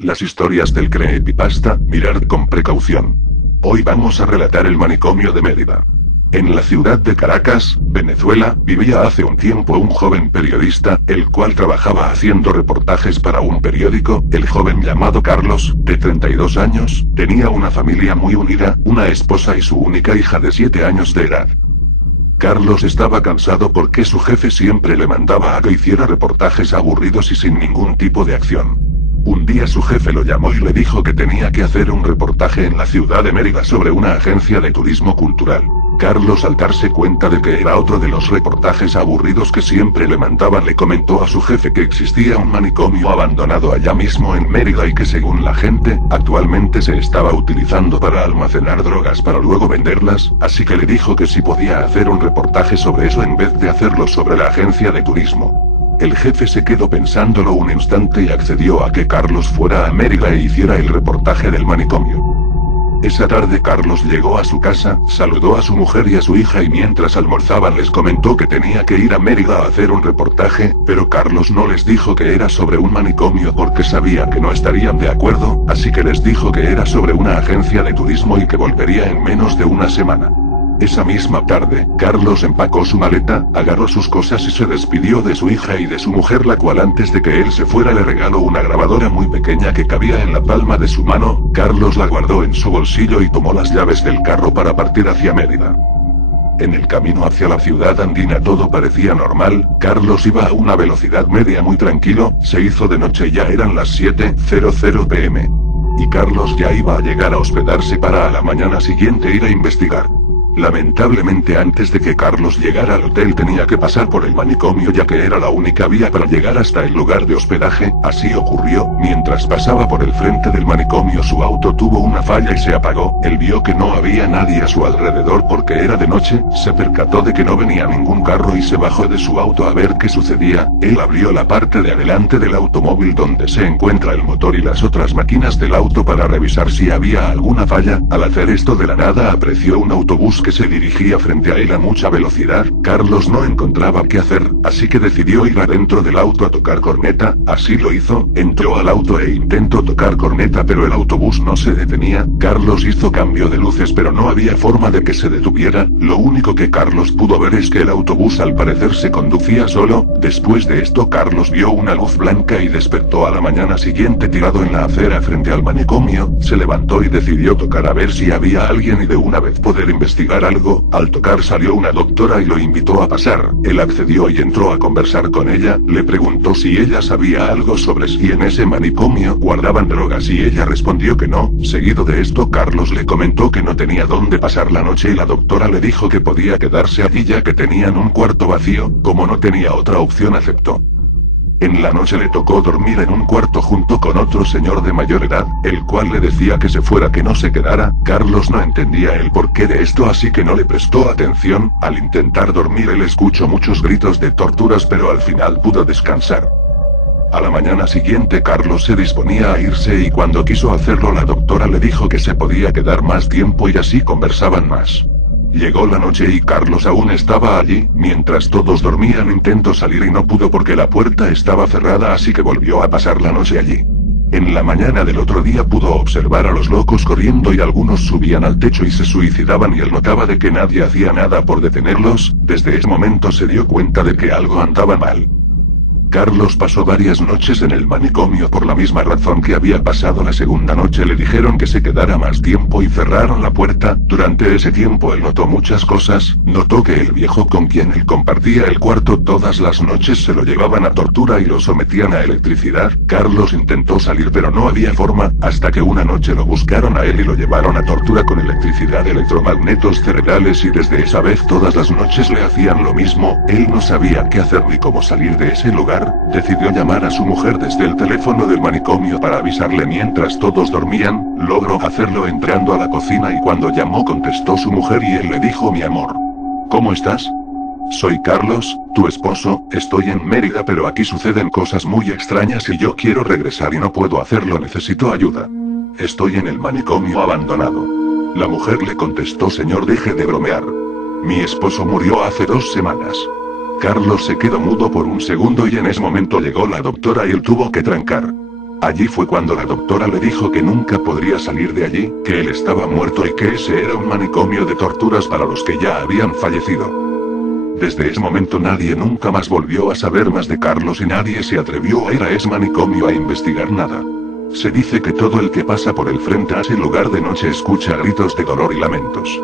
Las historias del creepypasta, mirad con precaución. Hoy vamos a relatar el manicomio de Mérida. En la ciudad de Caracas, Venezuela, vivía hace un tiempo un joven periodista, el cual trabajaba haciendo reportajes para un periódico. El joven llamado Carlos, de 32 años, tenía una familia muy unida, una esposa y su única hija de 7 años de edad. Carlos estaba cansado porque su jefe siempre le mandaba a que hiciera reportajes aburridos y sin ningún tipo de acción. Un día su jefe lo llamó y le dijo que tenía que hacer un reportaje en la ciudad de Mérida sobre una agencia de turismo cultural. Carlos, al darse cuenta de que era otro de los reportajes aburridos que siempre le mandaban, le comentó a su jefe que existía un manicomio abandonado allá mismo en Mérida y que, según la gente, actualmente se estaba utilizando para almacenar drogas para luego venderlas, así que le dijo que si podía hacer un reportaje sobre eso en vez de hacerlo sobre la agencia de turismo. El jefe se quedó pensándolo un instante y accedió a que Carlos fuera a Mérida e hiciera el reportaje del manicomio. Esa tarde Carlos llegó a su casa, saludó a su mujer y a su hija y mientras almorzaban les comentó que tenía que ir a Mérida a hacer un reportaje, pero Carlos no les dijo que era sobre un manicomio porque sabía que no estarían de acuerdo, así que les dijo que era sobre una agencia de turismo y que volvería en menos de una semana. Esa misma tarde, Carlos empacó su maleta, agarró sus cosas y se despidió de su hija y de su mujer, la cual antes de que él se fuera le regaló una grabadora muy pequeña que cabía en la palma de su mano. Carlos la guardó en su bolsillo y tomó las llaves del carro para partir hacia Mérida. En el camino hacia la ciudad andina todo parecía normal. Carlos iba a una velocidad media muy tranquilo. Se hizo de noche y ya eran las 7:00 p.m. Y Carlos ya iba a llegar a hospedarse para a la mañana siguiente ir a investigar. Lamentablemente, antes de que Carlos llegara al hotel tenía que pasar por el manicomio, ya que era la única vía para llegar hasta el lugar de hospedaje. Así ocurrió, mientras pasaba por el frente del manicomio su auto tuvo una falla y se apagó. Él vio que no había nadie a su alrededor porque era de noche, se percató de que no venía ningún carro y se bajó de su auto a ver qué sucedía. Él abrió la parte de adelante del automóvil donde se encuentra el motor y las otras máquinas del auto para revisar si había alguna falla. Al hacer esto, de la nada apreció un autobús que se dirigía frente a él a mucha velocidad. Carlos no encontraba qué hacer, así que decidió ir adentro del auto a tocar corneta. Así lo hizo, entró al auto e intentó tocar corneta, pero el autobús no se detenía. Carlos hizo cambio de luces, pero no había forma de que se detuviera. Lo único que Carlos pudo ver es que el autobús al parecer se conducía solo. Después de esto, Carlos vio una luz blanca y despertó a la mañana siguiente tirado en la acera frente al manicomio. Se levantó y decidió tocar a ver si había alguien y de una vez poder investigar algo. Al tocar salió una doctora y lo invitó a pasar. Él accedió y entró a conversar con ella. Le preguntó si ella sabía algo sobre si en ese manicomio guardaban drogas y ella respondió que no. Seguido de esto, Carlos le comentó que no tenía dónde pasar la noche y la doctora le dijo que podía quedarse allí ya que tenían un cuarto vacío. Como no tenía otra opción, aceptó. En la noche le tocó dormir en un cuarto junto con otro señor de mayor edad, el cual le decía que se fuera, que no se quedara. Carlos no entendía el porqué de esto, así que no le prestó atención. Al intentar dormir él escuchó muchos gritos de torturas, pero al final pudo descansar. A la mañana siguiente Carlos se disponía a irse y cuando quiso hacerlo la doctora le dijo que se podía quedar más tiempo y así conversaban más. Llegó la noche y Carlos aún estaba allí. Mientras todos dormían intentó salir y no pudo porque la puerta estaba cerrada, así que volvió a pasar la noche allí. En la mañana del otro día pudo observar a los locos corriendo y algunos subían al techo y se suicidaban y él notaba de que nadie hacía nada por detenerlos. Desde ese momento se dio cuenta de que algo andaba mal. Carlos pasó varias noches en el manicomio por la misma razón que había pasado la segunda noche. Le dijeron que se quedara más tiempo y cerraron la puerta. Durante ese tiempo él notó muchas cosas. Notó que el viejo con quien él compartía el cuarto todas las noches se lo llevaban a tortura y lo sometían a electricidad. Carlos intentó salir pero no había forma, hasta que una noche lo buscaron a él y lo llevaron a tortura con electricidad, electromagnetos cerebrales, y desde esa vez todas las noches le hacían lo mismo. Él no sabía qué hacer ni cómo salir de ese lugar. Decidió llamar a su mujer desde el teléfono del manicomio para avisarle mientras todos dormían. Logró hacerlo entrando a la cocina y cuando llamó contestó su mujer y él le dijo: mi amor, ¿cómo estás? Soy Carlos, tu esposo. Estoy en Mérida, pero aquí suceden cosas muy extrañas y yo quiero regresar y no puedo hacerlo, necesito ayuda. Estoy en el manicomio abandonado. La mujer le contestó: señor, deje de bromear. Mi esposo murió hace 2 semanas. Carlos se quedó mudo por un segundo y en ese momento llegó la doctora y él tuvo que trancar. Allí fue cuando la doctora le dijo que nunca podría salir de allí, que él estaba muerto y que ese era un manicomio de torturas para los que ya habían fallecido. Desde ese momento nadie nunca más volvió a saber más de Carlos y nadie se atrevió a ir a ese manicomio a investigar nada. Se dice que todo el que pasa por el frente a ese lugar de noche escucha gritos de dolor y lamentos.